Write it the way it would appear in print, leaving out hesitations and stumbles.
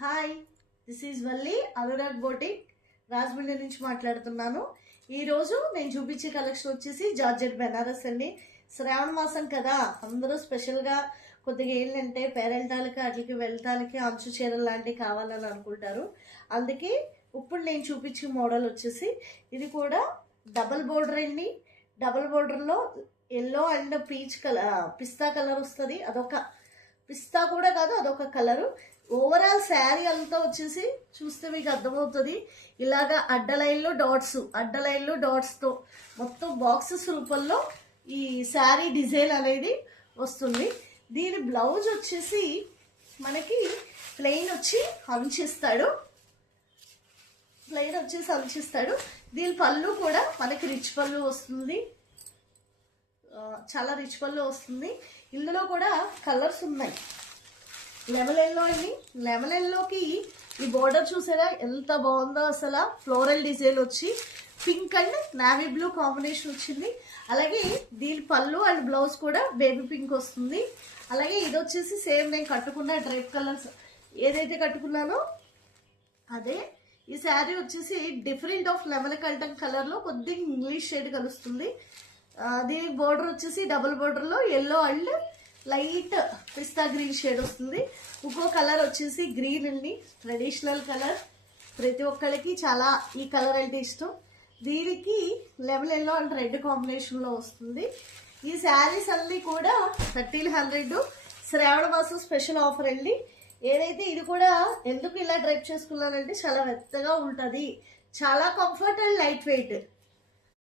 Hi, this is Valli Anurag boutique Rajahmundry నుంచి మాట్లాడుతున్నాను. ఈరోజు నేను చూపించే కలెక్షన్ వచ్చేసి జార్జెట్ బెనారస్ అండి. శ్రావణ మాసం కదా, అందరూ స్పెషల్గా కొద్దిగా ఏంటంటే పేరెంటాలకి వాటికి వెళ్ళటానికి అంచు చీరలు లాంటివి కావాలని అనుకుంటారు. అందుకే ఇప్పుడు నేను చూపించే మోడల్ వచ్చేసి ఇది కూడా డబల్ బోర్డర్ అండి. డబల్ బోర్డర్లో yellow and peach colour, pista colour వస్తుంది. అదొక పిస్తా కూడా కాదు, అదొక కలరు. ఓవరాల్ శారీ అంతా వచ్చేసి చూస్తే మీకు అర్థమవుతుంది. ఇలాగా అడ్డ లైన్లో డాట్స్తో మొత్తం బాక్సెస్ రూపంలో ఈ శారీ డిజైన్ అనేది వస్తుంది. దీని బ్లౌజ్ వచ్చేసి మనకి ప్లెయిన్ వచ్చి అంచిస్తాడు. దీని పళ్ళు కూడా మనకి రిచ్ పళ్ళు వస్తుంది, చాలా రిచ్ పళ్ళు వస్తుంది. ఇందులో కూడా కలర్స్ ఉన్నాయి. లెమన్ ఎల్లో అండి. లెమన్ ఎల్లోకి ఈ బోర్డర్ చూసారా ఎంత బాగుందో అసలు. ఫ్లోరల్ డిజైన్ వచ్చి pink and navy blue combination వచ్చింది. అలాగే దీని పళ్ళు అండ్ బ్లౌజ్ కూడా బేబీ పింక్ వస్తుంది. అలాగే ఇది వచ్చేసి సేమ్ నేను కట్టుకున్న డ్రైప్ కలర్స్ ఏదైతే కట్టుకున్నానో అదే. ఈ శారీ వచ్చేసి డిఫరెంట్ ఆఫ్ లెమన్ కల్టన్ కలర్లో కొద్దిగా ఇంగ్లీష్ షేడ్ కలుస్తుంది. దీని బోర్డర్ వచ్చేసి డబుల్ బోర్డర్లో yellow and light pista green shade వస్తుంది. ఇంకో కలర్ వచ్చేసి గ్రీన్ అండి, ట్రెడిషనల్ కలర్. ప్రతి ఒక్కరికి చాలా ఈ కలర్ అంటే ఇష్టం. దీనికి లెమన్ ఎల్లో అండ్ రెడ్ కాంబినేషన్లో వస్తుంది. ఈ శారీస్ అన్నీ కూడా 1300 శ్రావణ మాసం స్పెషల్ ఆఫర్ అండి. ఏదైతే ఇది కూడా ఎందుకు ఇలా డ్రైప్ చేసుకున్నానంటే చాలా మెత్తగా ఉంటుంది, చాలా కంఫర్ట్ అండ్ లైట్ వెయిట్.